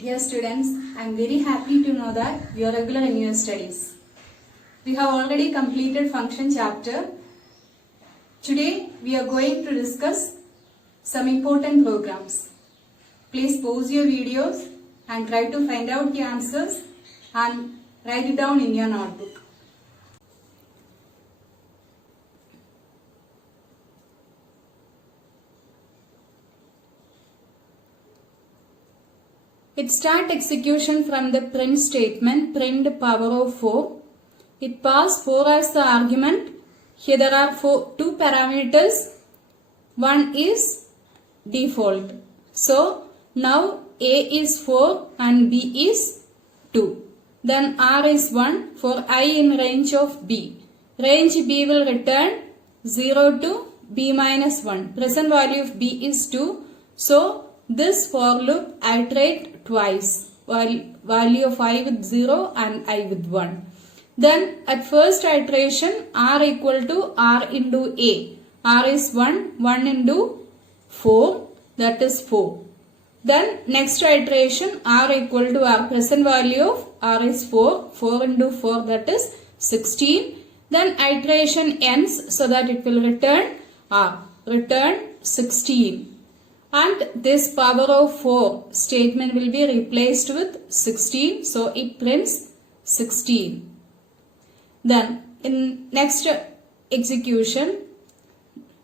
Dear students, I am very happy to know that you are regular in your studies. We have already completed function chapter. Today we are going to discuss some important programs. Please pause your videos and try to find out the answers and write it down in your notebook. It start execution from the print statement, print power of 4. It pass 4 as the argument. Here there are two parameters. One is default. So now A is 4 and B is 2. Then R is 1 for I in range of B. Range B will return 0 to B minus 1. Present value of B is 2. So this for loop iterate twice, value of I with 0 and I with 1. Then at first iteration R equal to R into A. R is 1, 1 into 4, that is 4. Then next iteration R equal to R, present value of R is 4, 4 into 4, that is 16. Then iteration ends so that it will return R, return 16. And this power of 4 statement will be replaced with 16. So it prints 16. Then in next execution,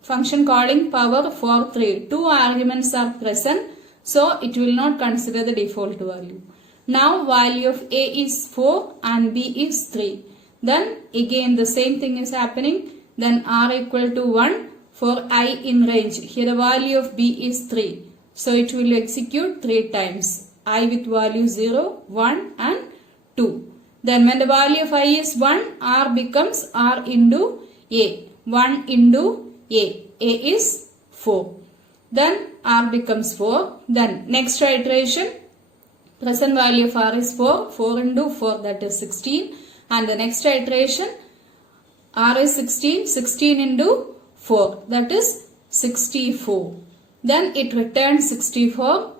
function calling power for 3. Two arguments are present. So it will not consider the default value. Now value of A is 4 and B is 3. Then again the same thing is happening. Then R equal to 1. For I in range, here the value of B is 3. So it will execute 3 times. I with value 0, 1 and 2. Then when the value of I is 1, R becomes R into A. 1 into A. A is 4. Then R becomes 4. Then next iteration, present value of R is 4. 4 into 4, that is 16. And the next iteration, R is 16. 16 into 4, that is 64. Then it returns 64.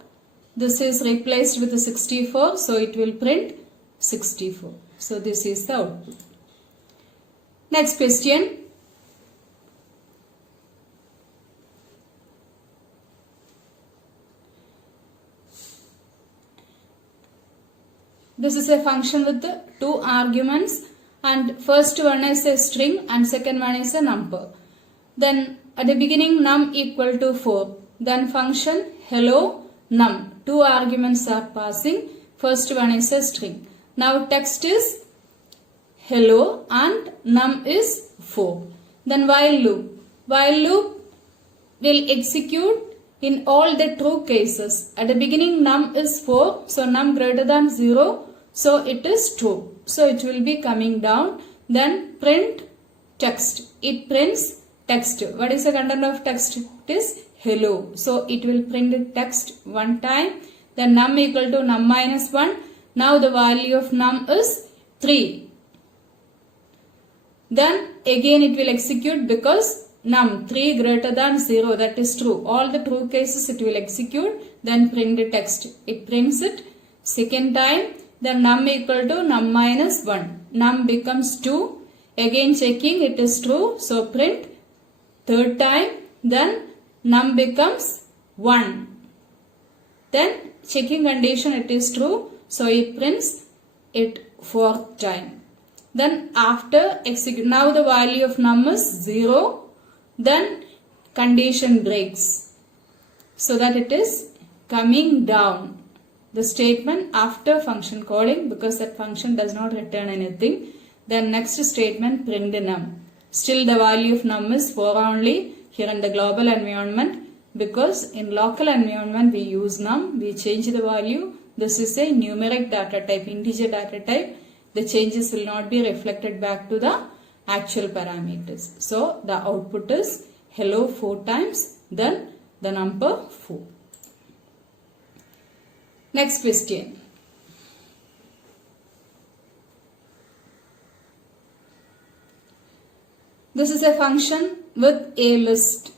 This is replaced with the 64, so it will print 64. So this is the output. Next question. This is a function with the 2 arguments, and first one is a string and second one is a number. Then at the beginning num equal to 4. Then function hello num. 2 arguments are passing. First one is a string. Now text is hello and num is 4. Then while loop. While loop will execute in all the true cases. At the beginning num is 4. So num greater than 0. So it is true. So it will be coming down. Then print text. It prints text. What is the content of text? It is hello. So it will print text one time. Then num equal to num minus 1. Now the value of num is 3. Then again it will execute because num 3 greater than 0, that is true. All the true cases it will execute. Then print the text. It prints it. Second time, then num equal to num minus 1. Num becomes 2. Again checking it is true. So print. Third time, then num becomes 1. Then checking condition it is true. So it prints it fourth time. Then after execute, now the value of num is 0. Then condition breaks. So that it is coming down. The statement after function calling, because that function does not return anything. Then next statement print num. Still the value of num is 4 only here in the global environment, because in local environment we use num, we change the value. This is a numeric data type, integer data type. The changes will not be reflected back to the actual parameters. So the output is hello 4 times, then the number 4. Next question. This is a function with a list.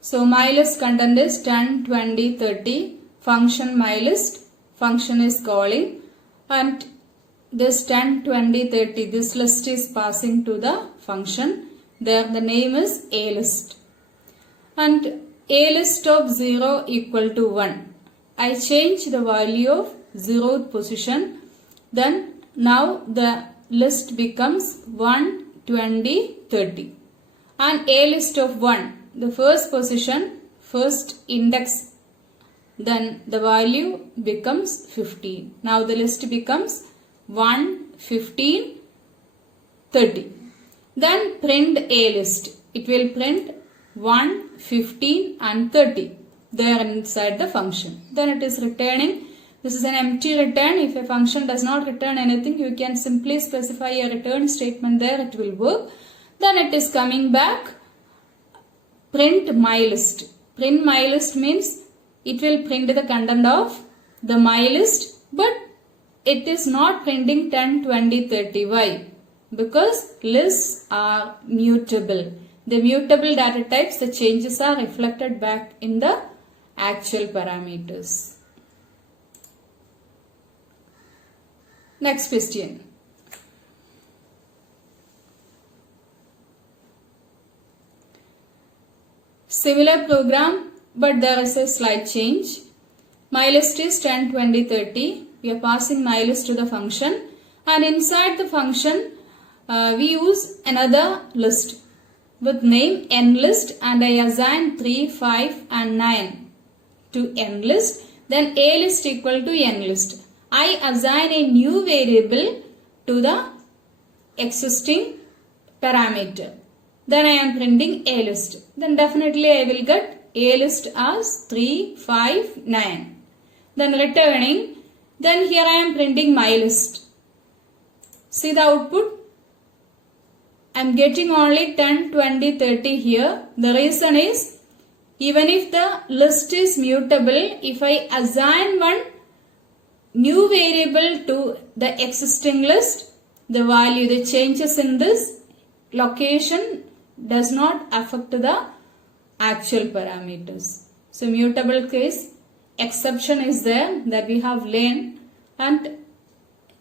So my list content is 10, 20, 30. function mylist, function is calling, and this 10, 20, 30, this list is passing to the function. There the name is a list. And a list of 0 equal to 1. I change the value of 0th position. Then now the list becomes 1, 20, 30. And a list of 1, the first position, first index, then the value becomes 15. Now the list becomes 1, 15, 30. Then print a list. It will print 1, 15 and 30 there inside the function. Then it is returning. This is an empty return. If a function does not return anything, you can simply specify a return statement there. It will work. Then it is coming back. Print mylist. Print mylist means it will print the content of the mylist, but it is not printing 10, 20, 30. Why? Because lists are mutable. The mutable data types, the changes are reflected back in the actual parameters. Next question. Similar program, but there is a slight change. My list is 10, 20, 30. We are passing my list to the function, and inside the function we use another list with name nList, and I assign 3, 5 and 9 to nList. Then a list equal to nList. I assign a new variable to the existing parameter. Then I am printing a list. Then definitely I will get a list as 3, 5, 9. Then returning. Then here I am printing my list. See the output? I am getting only 10, 20, 30 here. The reason is, even if the list is mutable, if I assign one new variable to the existing list, the value, the changes in this location does not affect the actual parameters. So mutable case exception is there that we have learned, and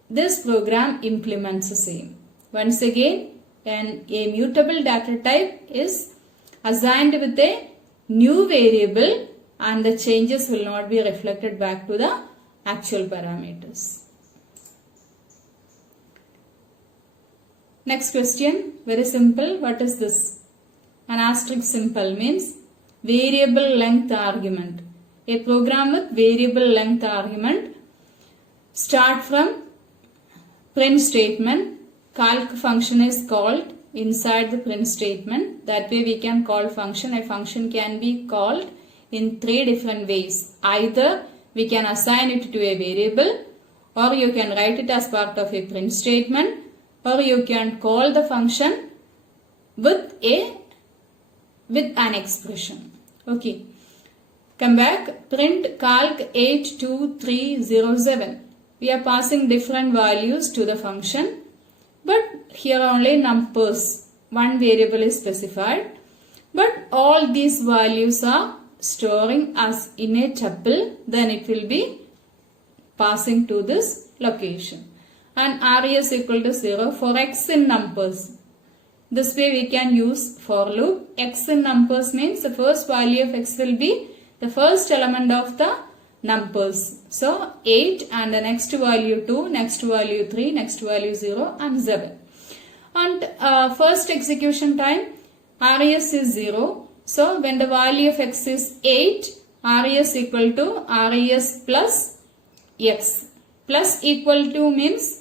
this program implements the same. Once again, a mutable data type is assigned with a new variable, and the changes will not be reflected back to the actual parameters. Next question, very simple. What is this? An asterisk symbol means variable length argument. A program with variable length argument. Start from print statement. Calc function is called inside the print statement. That way we can call function. A function can be called in 3 different ways. Either we can assign it to a variable, or you can write it as part of a print statement, or you can call the function with an expression. Okay. Come back. Print calc 82307. We are passing different values to the function, but here only numbers. One variable is specified, but all these values are storing as in a tuple. Then it will be passing to this location. And res equal to 0 for x in numbers. This way we can use for loop. X in numbers means the first value of x will be the first element of the numbers. So 8 and the next value 2, next value 3, next value 0 and 7. And first execution time res is 0. So when the value of x is 8, res equal to res plus x. Plus equal to means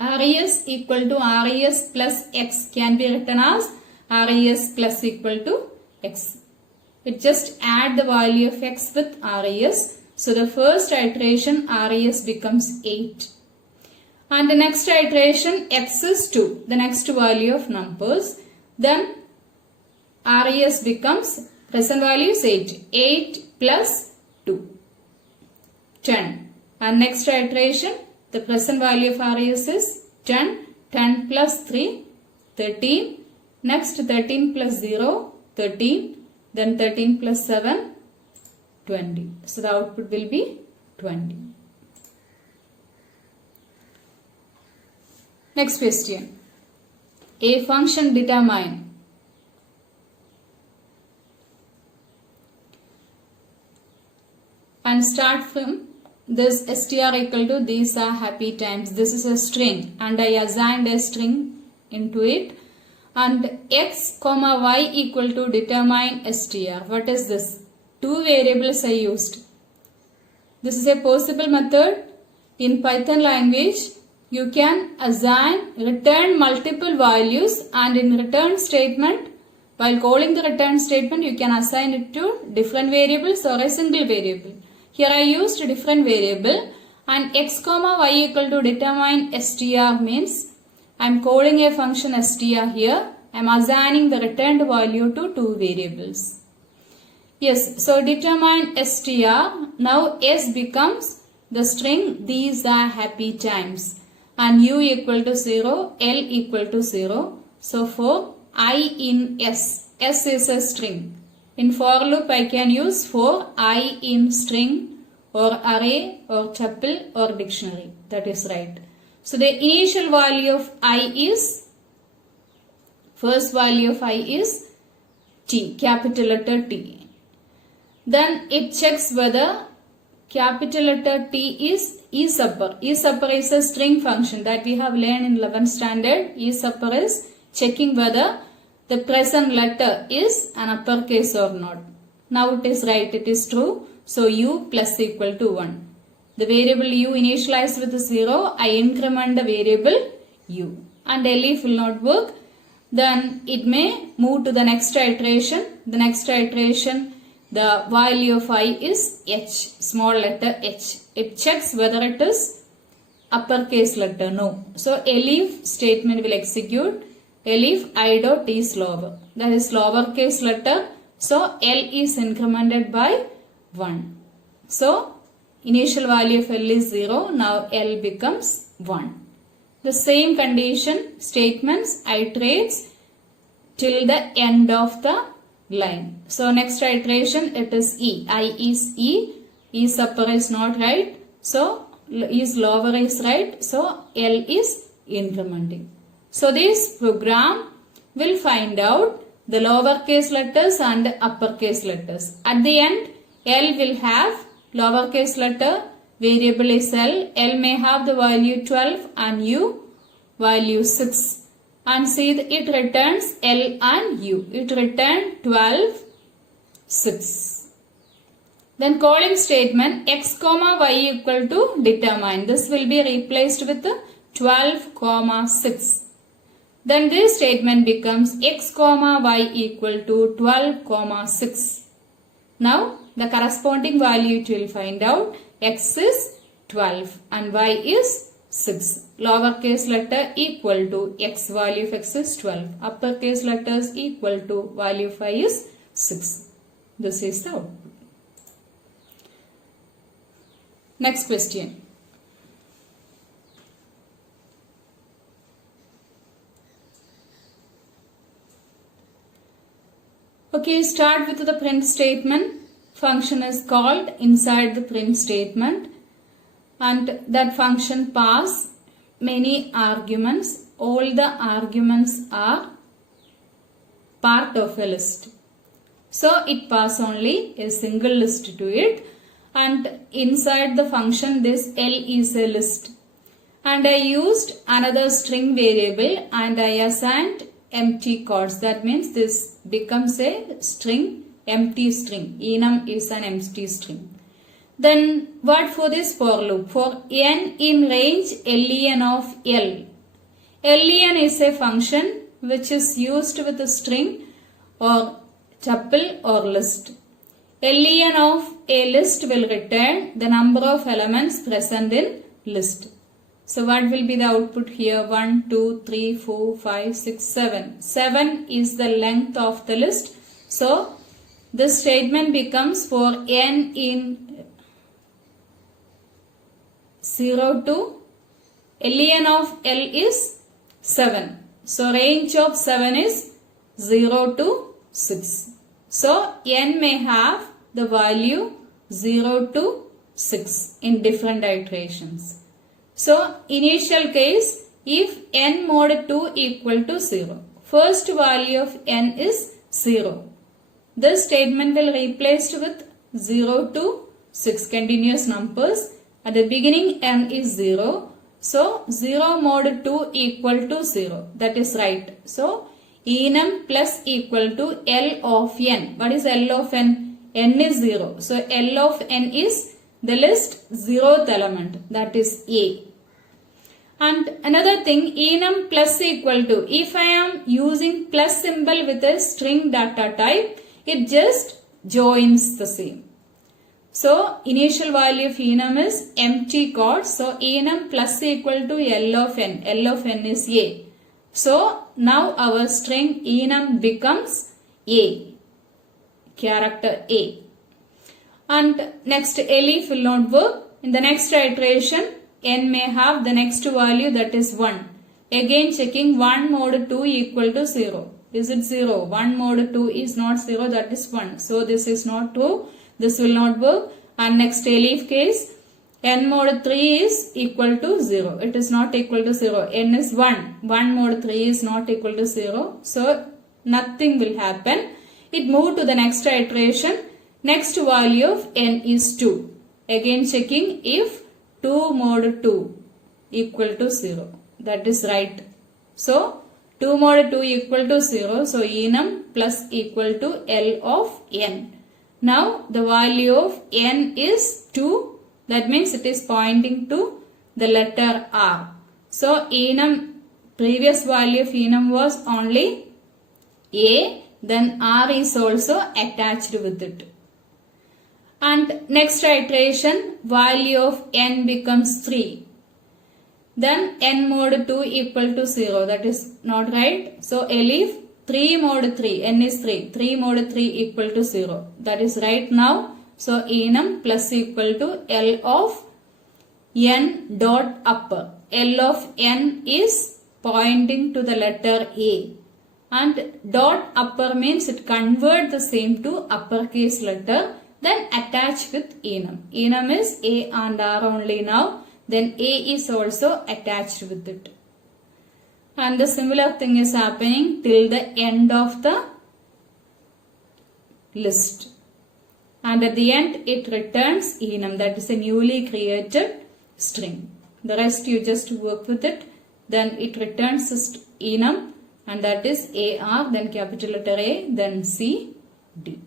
res equal to res plus x can be written as res plus equal to x. It just add the value of x with res. So the first iteration res becomes 8. And the next iteration x is 2. The next value of numbers. Then res becomes, present value is 8. 8 plus 2. 10. And next iteration, the present value of res is 10. 10 plus 3, 13. Next 13 plus 0, 13. Then 13 plus 7, 20. So the output will be 20. Next question. A function determine and start from this str equal to these are happy times. This is a string and I assigned a string into it, and x comma y equal to determine str. What is this? Two variables I used. This is a possible method. In Python language, you can assign return multiple values, and in return statement, while calling the return statement, you can assign it to different variables or a single variable. Here I used a different variable, and x comma y equal to determine str means I am calling a function str here. I am assigning the returned value to two variables. Yes, so determine str. Now s becomes the string these are happy times, and u equal to 0, l equal to 0. So for I in s is a string. In for loop I can use for I in string or array or tuple or dictionary. That is right. So the initial value of I is, first value of I is t, capital letter T. Then it checks whether capital letter T is isupper. Isupper is a string function that we have learned in 11th standard. Isupper is checking whether the present letter is an uppercase or not. Now it is right, it is true. So u plus equal to 1. The variable u initialized with 0, I increment the variable u. And elif will not work. Then it may move to the next iteration. The next iteration, the value of I is h, small letter h. It checks whether it is uppercase letter, no. So elif statement will execute. Elif I dot is lower. That is lowercase letter. So L is incremented by 1. So initial value of L is 0. Now L becomes 1. The same condition statements iterates till the end of the line. So next iteration it is E. I is E. Is upper is not right. So is lower is right. So L is incrementing. So this program will find out the lowercase letters and uppercase letters. At the end, L will have lowercase letter, variable is L. L may have the value 12 and U value 6. And see it returns L and U. It returned 12, 6. Then calling statement x comma y equal to determine. This will be replaced with 12 comma 6. Then this statement becomes x comma y equal to 12 comma 6. Now the corresponding value it will find out. X is 12 and y is 6. Lowercase letter equal to x, value of x is 12. Uppercase letters equal to value of y is 6. This is the output. Next question. Okay, start with the print statement. Function is called inside the print statement, and that function pass many arguments. All the arguments are part of a list. So it pass only a single list to it, and inside the function this L is a list. And I used another string variable and I assigned empty chords. That means this becomes a string, empty string. Enum is an empty string. Then what for this for loop? For n in range len of L. Len is a function which is used with a string or tuple or list. Len of a list will return the number of elements present in list. So what will be the output here? 1, 2, 3, 4, 5, 6, 7. 7 is the length of the list. So this statement becomes for n in 0 to len of L is 7. So range of 7 is 0 to 6. So n may have the value 0 to 6 in different iterations. So initial case, if n mod 2 equal to 0, first value of n is 0. This statement will replaced with 0 to 6 continuous numbers. At the beginning n is 0. So 0 mod 2 equal to 0. That is right. So enum plus equal to L of n. What is L of n? N is 0. So L of n is the list 0th element. That is A. And another thing, enum plus equal to, if I am using plus symbol with a string data type, it just joins the same. So initial value of enum is empty chord. So enum plus equal to L of n. L of n is A. So now our string enum becomes A. Character A. And next elif will not work. In the next iteration, n may have the next value, that is 1. Again checking 1 mod 2 equal to 0. Is it 0? 1 mod 2 is not 0, that is 1. So this is not true. This will not work. And next elif case, n mod 3 is equal to 0. It is not equal to 0. N is 1. 1 mod 3 is not equal to 0. So nothing will happen. It moved to the next iteration. Next value of n is 2. Again checking if 2 mod 2 equal to 0. That is right. So 2 mod 2 equal to 0. So enum plus equal to L of n. Now the value of n is 2. That means it is pointing to the letter R. So enum, previous value of enum was only A. Then R is also attached with it. And next iteration, value of n becomes 3. Then n mod 2 equal to 0. That is not right. So elif 3 mod 3. N is 3. 3 mod 3 equal to 0. That is right now. So enum plus equal to L of n dot upper. L of n is pointing to the letter A. And dot upper means it convert the same to uppercase letter. Then attach with enum. Enum is A and R only now. Then A is also attached with it. And the similar thing is happening till the end of the list. And at the end it returns enum. That is a newly created string. The rest you just work with it. Then it returns enum. And that is AR, then capital letter A, then C, D.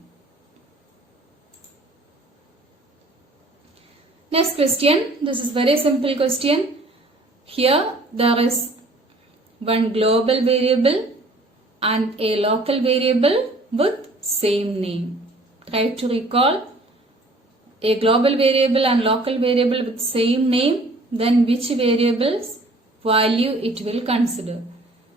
Next question. This is very simple question. Here there is one global variable and a local variable with same name. Try to recall a global variable and local variable with same name. Then which variable's value it will consider.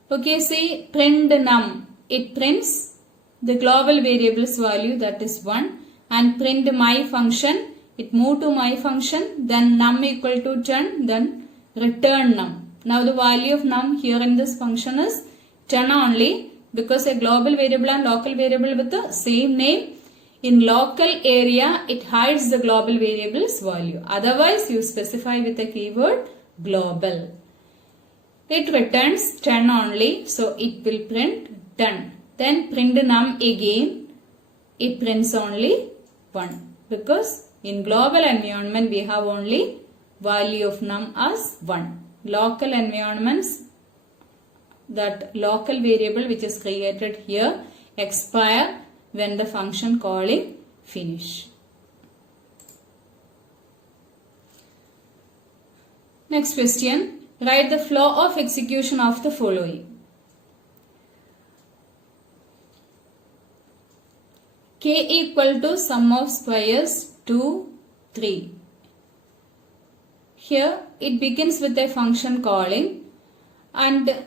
Okay, see print num. It prints the global variable's value, that is 1. And print my function. It move to my function, then num equal to 10, then return num. Now the value of num here in this function is 10 only, because a global variable and local variable with the same name. In local area, it hides the global variable's value. Otherwise, you specify with the keyword global. It returns 10 only, so it will print 10. Then print num again. It prints only 1, because in global environment, we have only value of num as 1. Local environments, that local variable which is created here expire when the function calling finish. Next question. Write the flow of execution of the following. K equal to sum of squares 2, 3. Here it begins with a function calling, and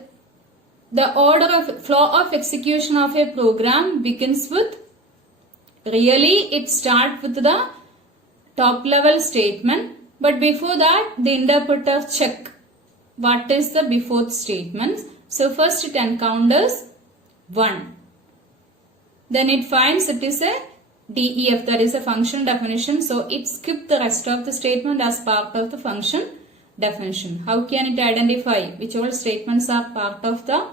the order of flow of execution of a program begins with, really it starts with the top level statement, but before that the interpreter check what is the before statement. So first it encounters 1. Then it finds it is a DEF, that is a function definition. So it skipped the rest of the statement as part of the function definition. How can it identify which all statements are part of the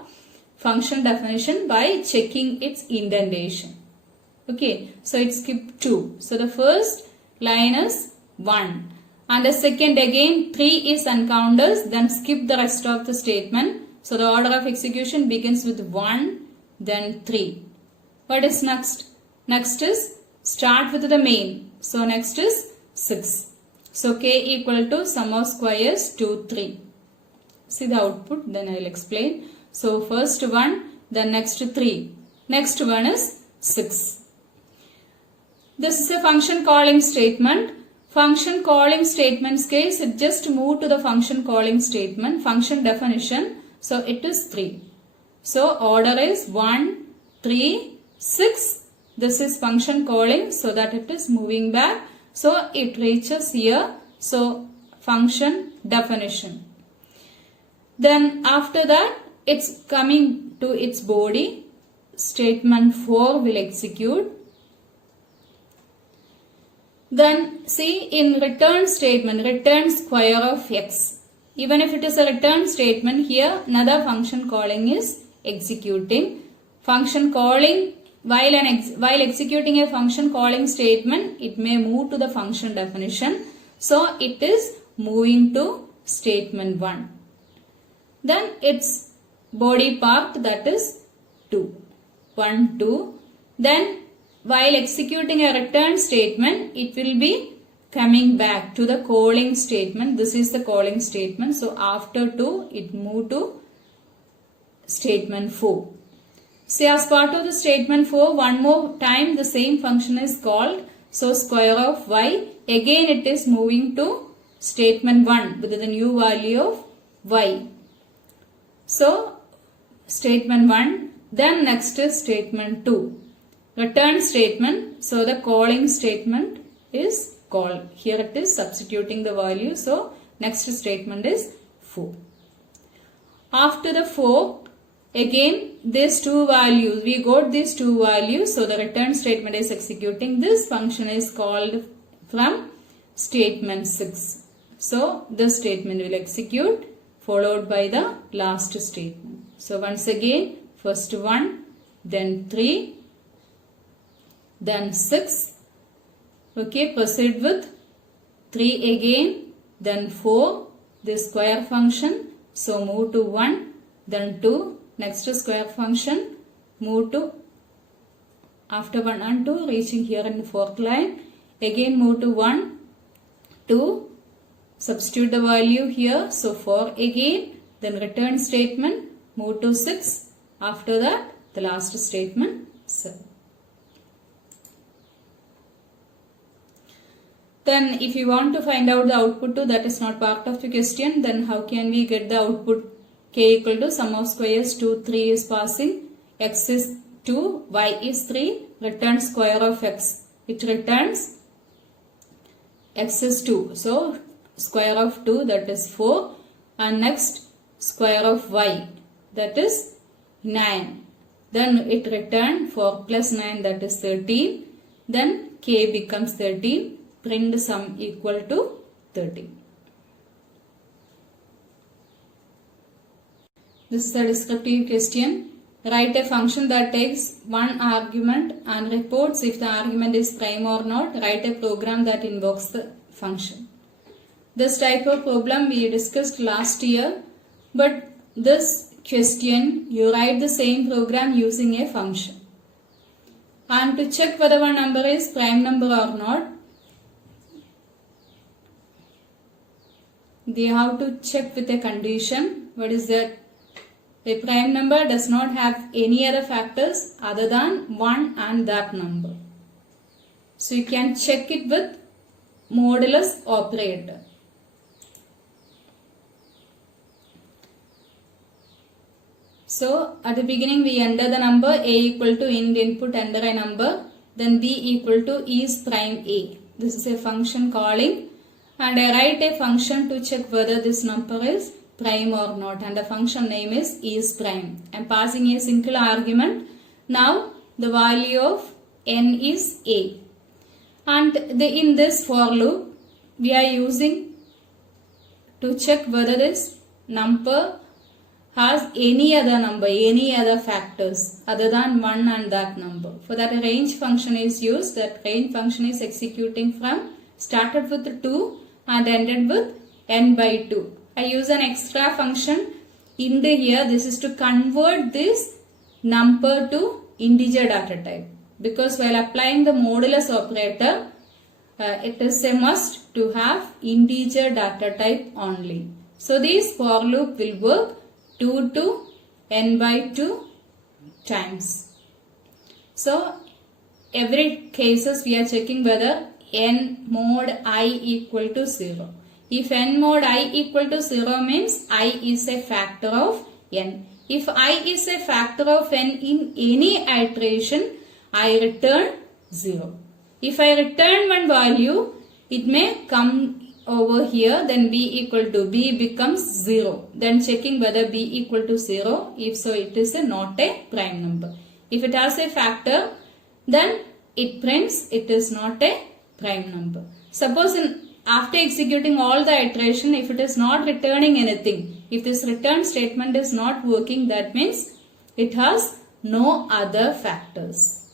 function definition? By checking its indentation. Okay, so it skipped 2. So the first line is 1. And the second again 3 is uncounted, then skip the rest of the statement. So the order of execution begins with 1, then 3. What is next? Next is start with the main. So next is 6. So k equal to sum of squares 2, 3. See the output, then I will explain. So first one, then next 3. Next one is 6. This is a function calling statement. Function calling statement's case, it just moved to the function calling statement, function definition. So it is 3. So order is 1, 3, 6. This is function calling, so that it is moving back. So it reaches here. So function definition. Then after that, it's coming to its body. Statement 4 will execute. Then see in return statement, return square of x. Even if it is a return statement, here another function calling is executing. Function calling, while executing a function calling statement, it may move to the function definition. So it is moving to statement 1. Then its body part, that is 2. 1, 2. Then while executing a return statement, it will be coming back to the calling statement. This is the calling statement. So after 2, it moved to statement 4. See, as part of the statement 4, one more time the same function is called. So square of y. Again it is moving to statement 1 with the new value of y. So statement 1. Then next is statement 2. Return statement. So the calling statement is called. Here it is substituting the value. So next statement is 4. After the 4, again these two values, we got these two values. So the return statement is executing. This function is called from statement 6. So this statement will execute followed by the last statement. So once again, first 1, then 3, then 6. Okay, proceed with 3 again, then 4, this square function. So move to 1, then 2, next square function, move to, after 1 and 2, reaching here in the 4th line. Again move to 1, 2, substitute the value here. So 4 again, then return statement, move to 6. After that, the last statement, 7. Then if you want to find out the output 2, that is not part of the question, then how can we get the output? K equal to sum of squares 2, 3 is passing, x is 2, y is 3, return square of x. It returns x is 2. So square of 2, that is 4, and next square of y, that is 9. Then it returned 4 plus 9, that is 13. Then k becomes 13. Print sum equal to 13. This is the descriptive question. Write a function that takes one argument and reports if the argument is prime or not. Write a program that invokes the function. This type of problem we discussed last year, but this question you write the same program using a function. And to check whether one number is prime number or not, they have to check with a condition. What is that? A prime number does not have any other factors other than 1 and that number. So you can check it with modulus operator. So at the beginning we enter the number a equal to int input, enter a number, then b equal to is prime a. This is a function calling. And I write a function to check whether this number is prime or not, and the function name is prime. I am passing a single argument. Now the value of n is a. And in this for loop, we are using to check whether this number has any other factors other than 1 and that number. For that, a range function is used. That range function is executing from started with 2 and ended with n by 2. I use an extra function in the here. This is to convert this number to integer data type, because while applying the modulus operator, it is a must to have integer data type only. So this for loop will work 2 to n by 2 times. So every cases we are checking whether n mod I equal to 0. If n mod I equal to 0 means I is a factor of n. If I is a factor of n in any iteration, I return 0. If I return one value, it may come over here, then b equal to b becomes 0. Then checking whether b equal to 0. If so, it is not a prime number. If it has a factor, then it prints it is not a prime number. Suppose after executing all the iteration, if it is not returning anything, if this return statement is not working, that means it has no other factors.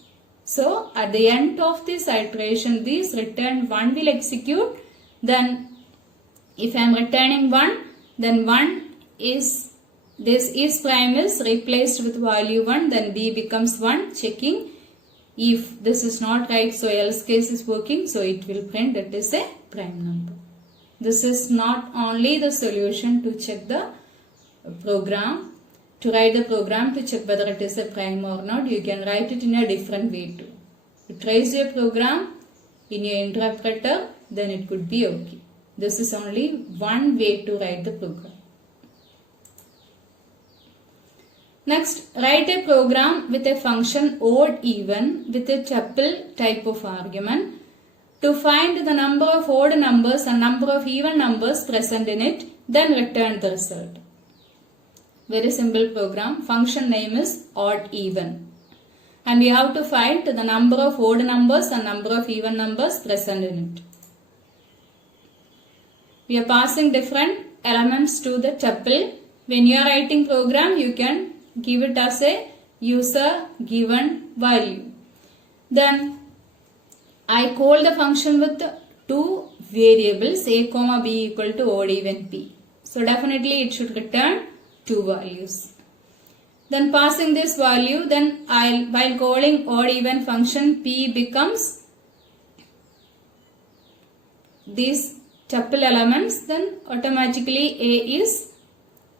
So at the end of this iteration, this return 1 will execute. Then if I am returning 1, then 1 is, this is prime is replaced with value 1, then b becomes 1, checking if this is not right, so else case is working, so it will print it is a prime number. This is not only the solution to check the program, to write the program to check whether it is a prime or not. You can write it in a different way too. You trace your program in your interpreter, then it could be okay. This is only one way to write the program. Next, write a program with a function odd even with a tuple type of argument to find the number of odd numbers and number of even numbers present in it, then return the result. Very simple program. Function name is odd even. And we have to find the number of odd numbers and number of even numbers present in it. We are passing different elements to the tuple. When you are writing program, you can give it as a user given value. Then I call the function with two variables a comma b equal to odd even p. So definitely it should return two values. Then passing this value, then while calling odd even function, p becomes these tuple elements, then automatically a is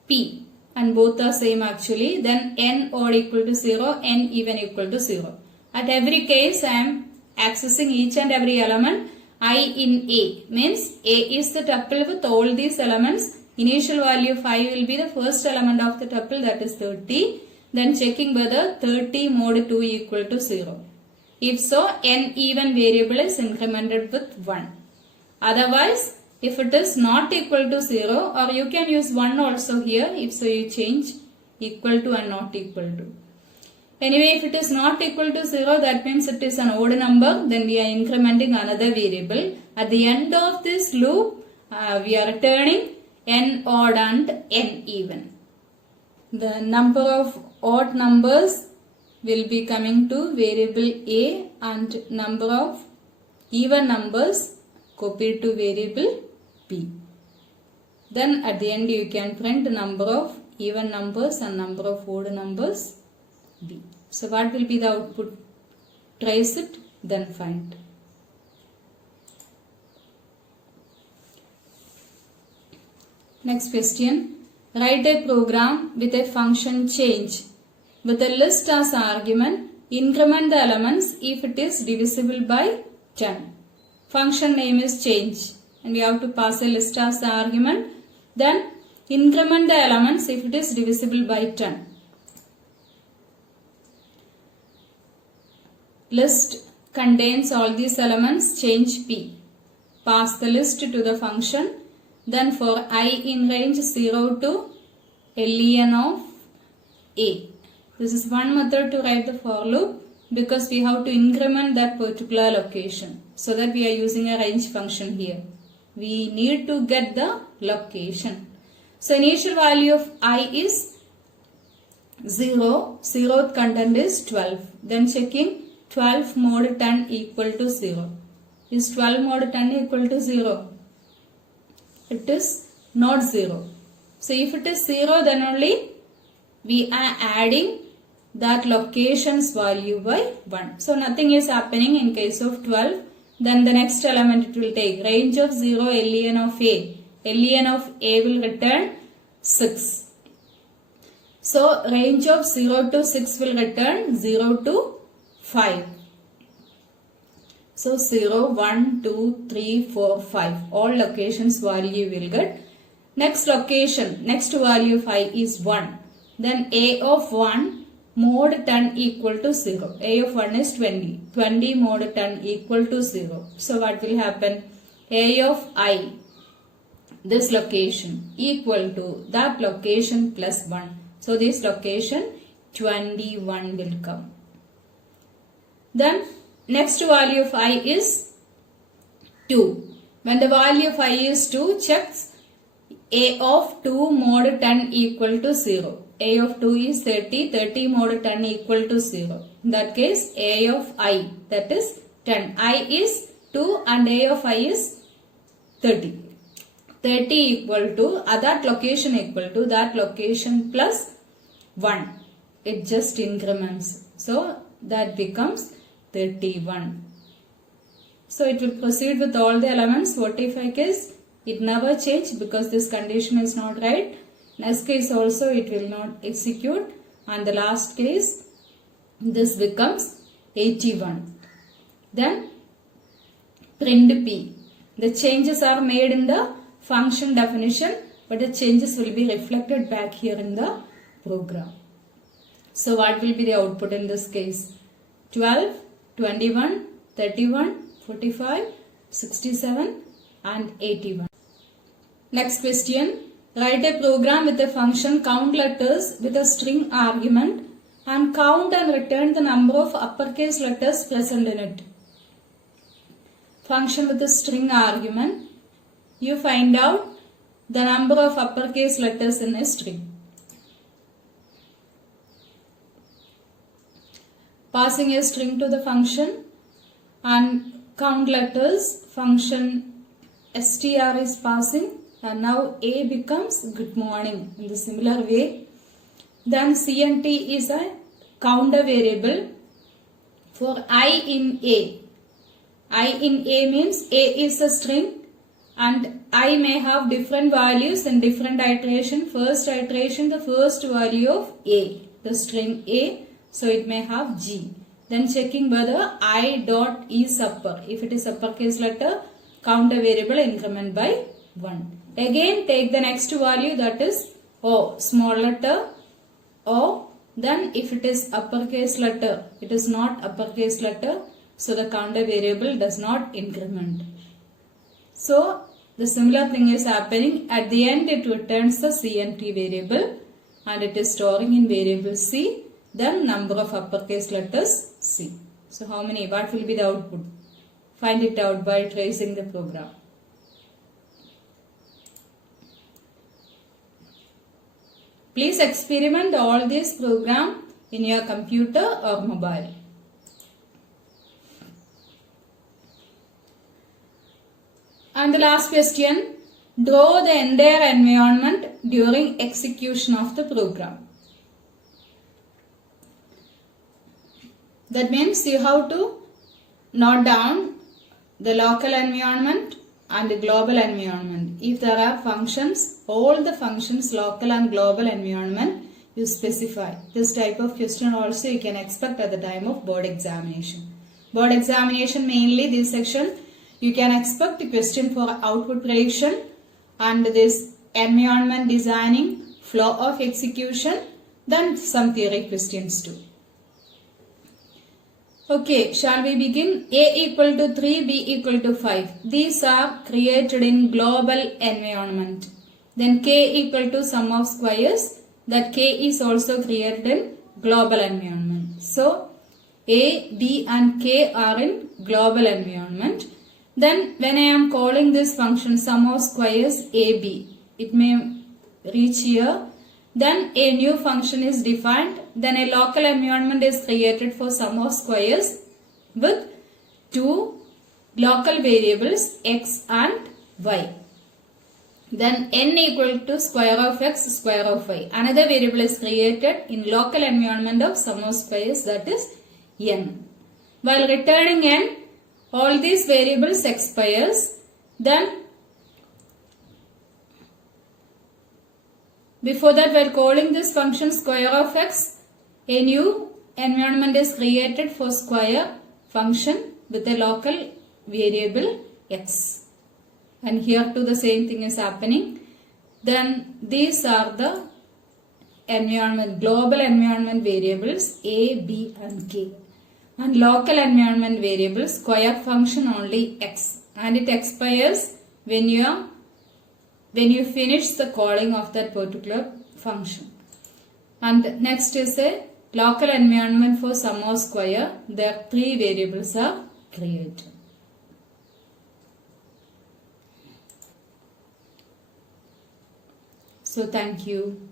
p and both are same actually. Then n odd equal to 0, n even equal to 0. At every case I am accessing each and every element I in a, means a is the tuple with all these elements. Initial value 5 will be the first element of the tuple, that is 30. Then checking whether 30 mod 2 equal to 0. If so, n even variable is incremented with 1. Otherwise, if it is not equal to 0, or you can use 1 also here, if so you change equal to and not equal to. Anyway, if it is not equal to 0, that means it is an odd number, then we are incrementing another variable. At the end of this loop, we are returning n odd and n even. The number of odd numbers will be coming to variable a and number of even numbers copied to variable b. Then at the end you can print the number of even numbers and number of odd numbers b. So what will be the output? Trace it, then find. Next question. Write a program with a function change with a list as argument. Increment the elements if it is divisible by 10. Function name is change and we have to pass a list as the argument. Then increment the elements if it is divisible by 10. List contains all these elements, change p. Pass the list to the function. Then for I in range 0 to len of a. This is one method to write the for loop because we have to increment that particular location. So that we are using a range function here. We need to get the location. So initial value of I is 0. Zeroth content is 12. Then checking 12 mod 10 equal to 0. Is 12 mod 10 equal to 0? It is not 0. So if it is 0, then only we are adding that location's value by 1. So nothing is happening in case of 12. Then the next element it will take. Range of 0 len of A. Len of A will return 6. So range of 0 to 6 will return 0 to 5. So 0, 1, 2, 3, 4, 5. All locations value will get. Next location, next value of I is 1. Then A of 1 mod 10 equal to 0. A of 1 is 20. 20 mod 10 equal to 0. So what will happen? A of I, this location, equal to that location plus 1. So this location 21 will come. Then next value of I is 2. When the value of I is 2, checks A of 2 mod 10 equal to 0. A of 2 is 30. 30 mod 10 equal to 0. In that case, A of I, that is 10. I is 2 and A of I is 30. 30 equal to, that location equal to that location plus 1. It just increments. So that becomes 31. So it will proceed with all the elements. What if I case? It never change because this condition is not right. Next case also it will not execute. And the last case, this becomes 81. Then print P. The changes are made in the function definition, but the changes will be reflected back here in the program. So what will be the output in this case? 12, 21, 31, 45, 67 and 81. Next question. Write a program with a function count letters with a string argument and count and return the number of uppercase letters present in it. Function with a string argument. You find out the number of uppercase letters in a string. Passing a string to the function and count letters, function str is passing. And now A becomes good morning in the similar way. Then CNT is a counter variable for I in A. I in A means A is a string and I may have different values in different iteration. First iteration, the first value of A, the string A. So it may have G. Then checking whether I dot is upper. If it is uppercase letter, counter variable increment by 1. Again take the next value, that is O, small letter O. Then if it is uppercase letter, it is not uppercase letter, so the counter variable does not increment. So the similar thing is happening. At the end it returns the CNT variable and it is storing in variable C, then number of uppercase letters C. So how many? What will be the output? Find it out by tracing the program. Please experiment all this program in your computer or mobile. And the last question, draw the entire environment during execution of the program. That means you have to note down the local environment and the global environment. If there are functions, all the functions, local and global environment, you specify. This type of question also you can expect at the time of board examination. Board examination, mainly this section, you can expect a question for output prediction and this environment designing, flow of execution, then some theory questions too. Okay, shall we begin? A equal to 3, B equal to 5. These are created in global environment. Then K equal to sum of squares. That K is also created in global environment. So, A, B and K are in global environment. Then when I am calling this function sum of squares AB, it may reach here. Then a new function is defined. Then a local environment is created for sum of squares with two local variables x and y. Then n equal to square of x, square of y. Another variable is created in local environment of sum of squares, that is n. While returning n, all these variables expires. Then before that, while calling this function square of x, a new environment is created for square function with a local variable x. And here too the same thing is happening. Then these are the environment, global environment variables A, B and K. And local environment variable square function only x. And it expires when you finish the calling of that particular function. And next is a local environment for sum of square. There three variables are created. So thank you.